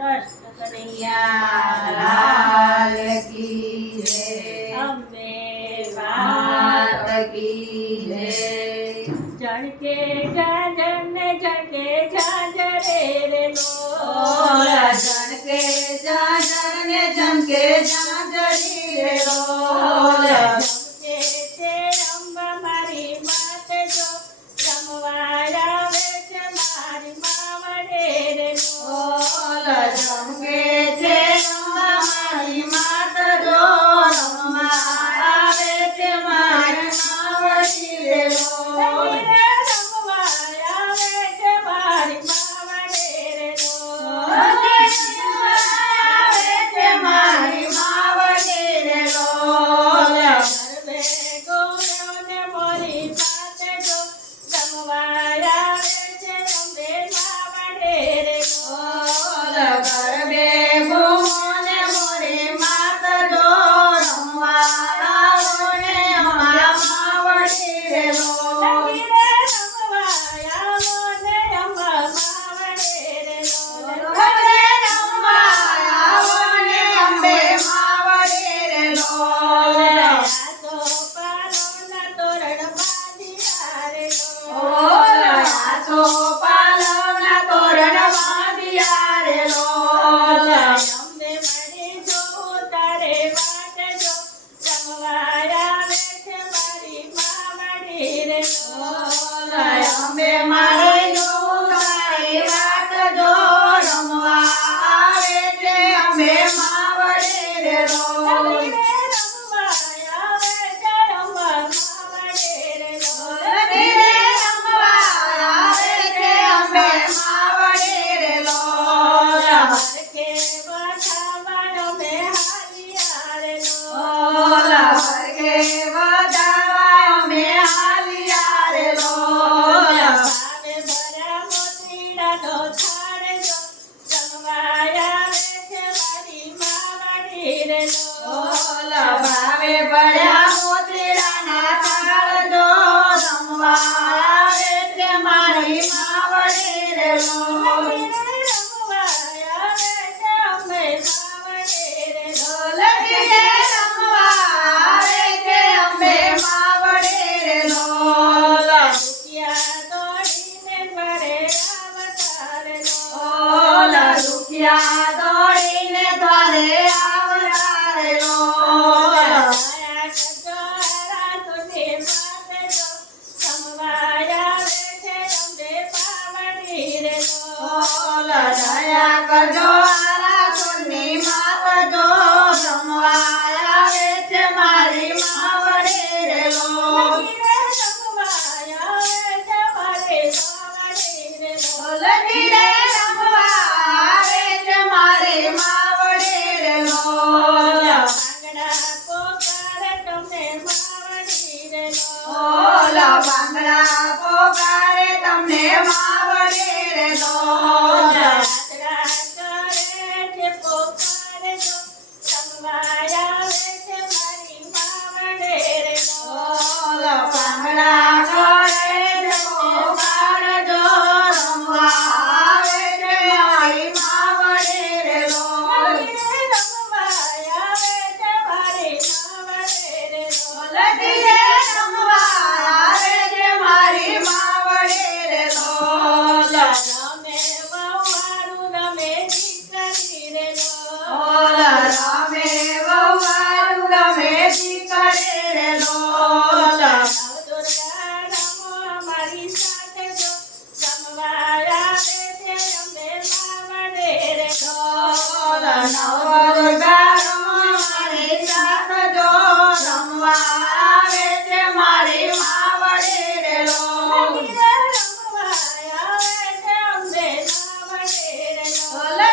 કૃષ્ણ કનૈયા લાલ કી જય અંબે માત કી જય જણકે જાજર ને જણકે જાજરે રે ઓલ જનકે જાજર ને જનકે જાજરી રે લોલ જમકે તે અંબા મારી માત જો રમવા આવે છે મારી માવડે રે ઓલ જમકે છે અંબા મારી માત જો રમવા આવે છે મારી માવડી રે લોલ રમવા આવે છે મારી માવડે રે આવે છે મારી માવડી રે લોલ ગરબે ગોરવને મોરી પાસે જો રમવા આવે છે અંબે માવડે રે ઓલ ગરબે ભૂમોને મોરે માત જો રમવા આવો ને અમારા માવડી રે લોલ રમવા આવો ને અંબા માવડે રે ઘરે રમવા આવો ને અંબે માવડી રે લોલ તો પાલોના તોરણ બાંધ્યા રે ઓલ આસો પાલવના તોરણ બાંધ્યા રે લોલ અંબે મળી જો તારે વાટ જો રમવા આવે છે મારી માવડી રે ઓલ અંબે મારે જોઉં તારી વાત જો રમવા આવે છે અંબે માવડી રે લોલ રમવા આવે છે અંબા માવડે રે ધીરે રમવા આવે છે અંબે માવડી રે લોલ કે વધાવાનો મે હાલિયા રે ઓલ વર્ગે વધાવા અંબે હાલિયા રે લોલ ભાવે ભરા મોતીડાનો થાળ જો રમવા આવે છે મારી માવડી રે ઓલ ભાવે ભર્યા મોતીડાના થાળ જો રમવા આવે છે મારી માવડી રે લોલ રમવા આવે છે અંબે માવડે રે લોલ ધીરે રમવા આવે છે અંબે માવડી રે લોલ રૂપિયા દોડીને ઘરે આવતા રે ઓલ રૂપિયા દોડીને દ્વારે આવતા રે લોલ માયા કરજો હારા તુને માતે જો રમવા આવે છે અંબે માવડી રે ઓલ દયા કરજો આરા સોની માત જો રમવા આવે છે મારી માવડી રે લોલ ઓલ ધીરે રમવા આવે છે મારી માવડી રે લોલ ઓલ ભાંગડા પોકારે તમને માવડી રે લોલ ઓલ ભાંગડા કરે પોકાર જો રમવા આવે છે મારી માવડી રે લોલ ઓલ ધીરે રમવા આવે છે મારી માવડી રે લોલ ઓલ રમે વવારું રમે દીકરે રે લોલ ઓલ નવદુર્ગા મારી સાથ જો રમવા આવે છે મારી માવડી રે લોલ ઓલ